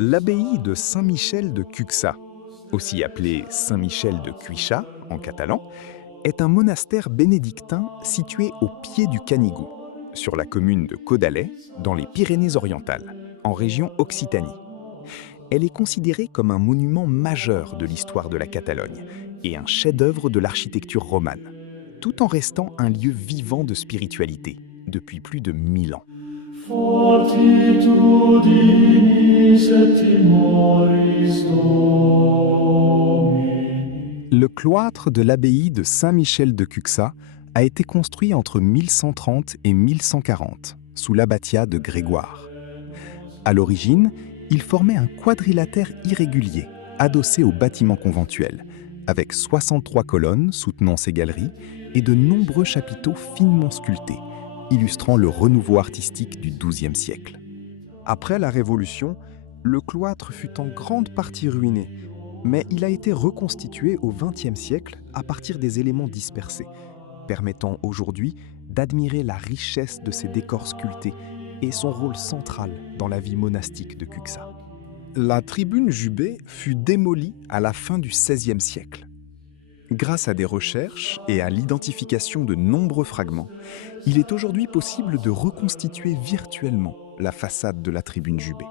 L'abbaye de Saint-Michel de Cuxa, aussi appelée Saint-Michel de Cuixa en catalan, est un monastère bénédictin situé au pied du Canigou, sur la commune de Caudalet, dans les Pyrénées-Orientales, en région Occitanie. Elle est considérée comme un monument majeur de l'histoire de la Catalogne et un chef-d'œuvre de l'architecture romane, tout en restant un lieu vivant de spiritualité depuis plus de 1000 ans. Le cloître de l'abbaye de Saint-Michel de Cuxa a été construit entre 1130 et 1140, sous l'abbatiat de Grégoire. À l'origine, il formait un quadrilatère irrégulier, adossé au bâtiment conventuel, avec 63 colonnes soutenant ses galeries et de nombreux chapiteaux finement sculptés, illustrant le renouveau artistique du XIIe siècle. Après la Révolution, le cloître fut en grande partie ruiné, mais il a été reconstitué au XXe siècle à partir des éléments dispersés, permettant aujourd'hui d'admirer la richesse de ses décors sculptés et son rôle central dans la vie monastique de Cuxa. La tribune Jubé fut démolie à la fin du XVIe siècle. Grâce à des recherches et à l'identification de nombreux fragments, il est aujourd'hui possible de reconstituer virtuellement la façade de la tribune Jubé,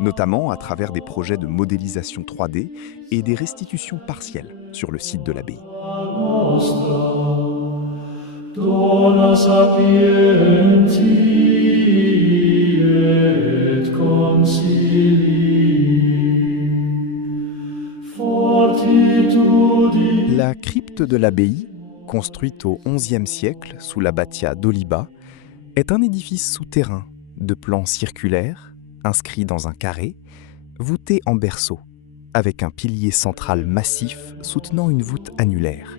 notamment à travers des projets de modélisation 3D et des restitutions partielles sur le site de l'abbaye. La crypte de l'abbaye, construite au XIe siècle sous l'abbatiat d'Oliba, est un édifice souterrain de plan circulaire, inscrit dans un carré, voûté en berceau, avec un pilier central massif soutenant une voûte annulaire.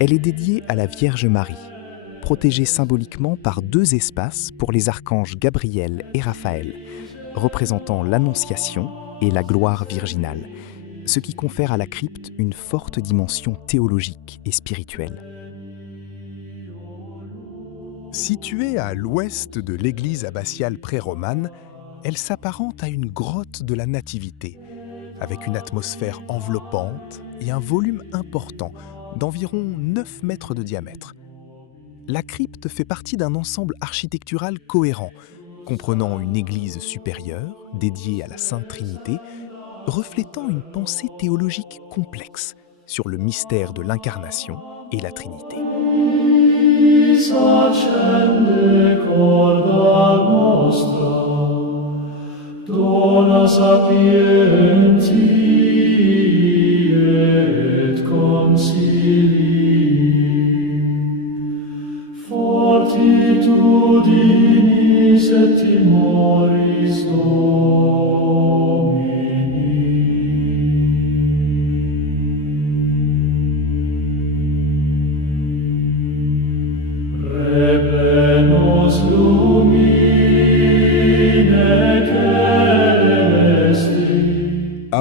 Elle est dédiée à la Vierge Marie, protégée symboliquement par deux espaces pour les archanges Gabriel et Raphaël, représentant l'Annonciation et la gloire virginale, ce qui confère à la crypte une forte dimension théologique et spirituelle. Située à l'ouest de l'église abbatiale pré-romane, elle s'apparente à une grotte de la Nativité, avec une atmosphère enveloppante et un volume important d'environ 9 mètres de diamètre. La crypte fait partie d'un ensemble architectural cohérent, comprenant une église supérieure dédiée à la Sainte Trinité, reflétant une pensée théologique complexe sur le mystère de l'incarnation et la Trinité.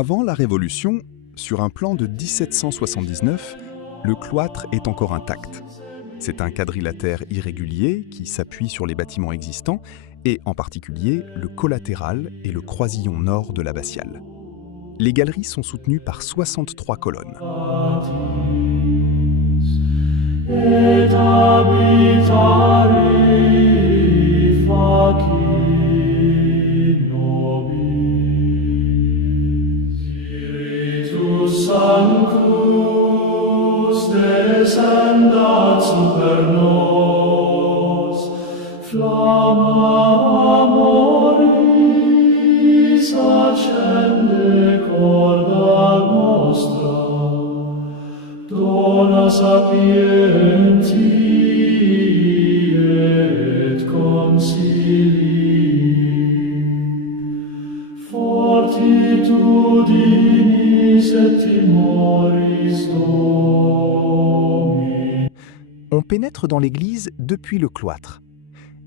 Avant la Révolution, sur un plan de 1779, le cloître est encore intact. C'est un quadrilatère irrégulier qui s'appuie sur les bâtiments existants et en particulier le collatéral et le croisillon nord de l'abbatiale. Les galeries sont soutenues par 63 colonnes. On pénètre dans l'église depuis le cloître.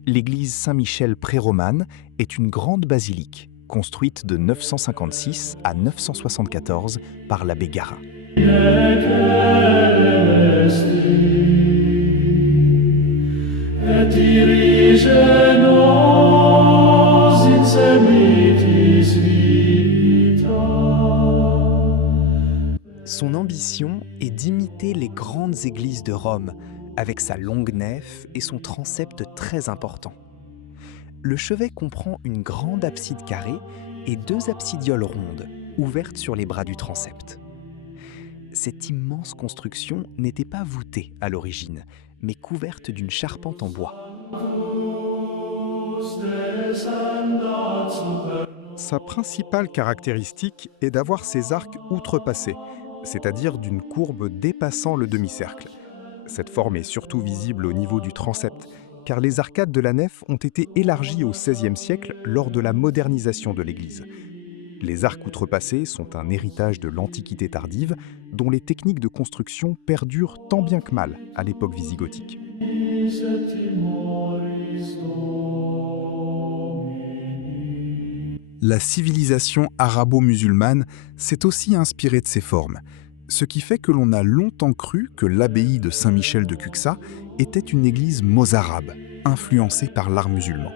L'église Saint-Michel pré-romane est une grande basilique, construite de 956 à 974 par l'abbé Garat. et dirige nos in semitis vitae. ambition est d'imiter les grandes églises de Rome, avec sa longue nef et son transept très important. Le chevet comprend une grande abside carrée et 2 absidioles rondes, ouvertes sur les bras du transept. Cette immense construction n'était pas voûtée à l'origine, mais couverte d'une charpente en bois. Sa principale caractéristique est d'avoir ses arcs outrepassés, c'est-à-dire d'une courbe dépassant le demi-cercle. Cette forme est surtout visible au niveau du transept, car les arcades de la nef ont été élargies au XVIe siècle lors de la modernisation de l'église. Les arcs outrepassés sont un héritage de l'Antiquité tardive, dont les techniques de construction perdurent tant bien que mal à l'époque wisigothique. La civilisation arabo-musulmane s'est aussi inspirée de ces formes, ce qui fait que l'on a longtemps cru que l'abbaye de Saint-Michel de Cuxa était une église mozarabe, influencée par l'art musulman.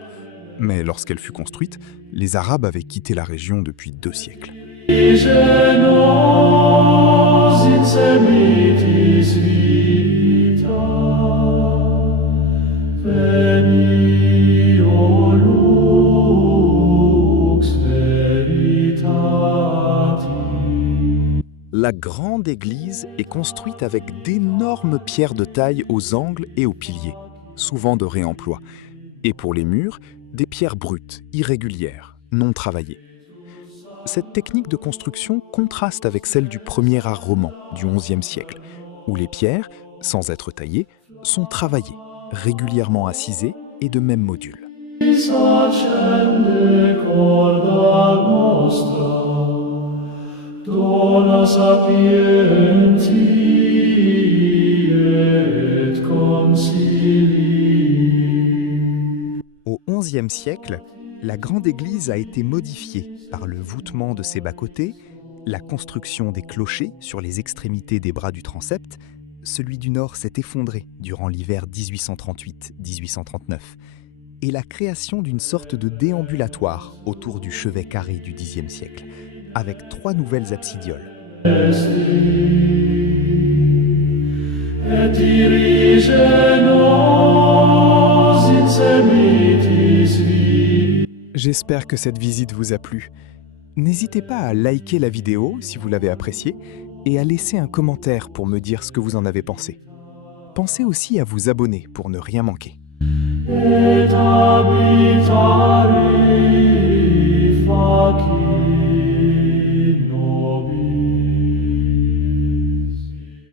Mais lorsqu'elle fut construite, les Arabes avaient quitté la région depuis 2 siècles. La grande église est construite avec d'énormes pierres de taille aux angles et aux piliers, souvent de réemploi, et pour les murs, des pierres brutes, irrégulières, non travaillées. Cette technique de construction contraste avec celle du premier art roman du XIe siècle, où les pierres, sans être taillées, sont travaillées, régulièrement incisées et de même module. Dona sapienti et concili. Au XIe siècle, la grande église a été modifiée par le voûtement de ses bas-côtés, la construction des clochers sur les extrémités des bras du transept. Celui du nord s'est effondré durant l'hiver 1838-1839, et la création d'une sorte de déambulatoire autour du chevet carré du Xe siècle, avec 3 nouvelles absidioles. J'espère que cette visite vous a plu. N'hésitez pas à liker la vidéo si vous l'avez appréciée et à laisser un commentaire pour me dire ce que vous en avez pensé. Pensez aussi à vous abonner pour ne rien manquer. Et habitare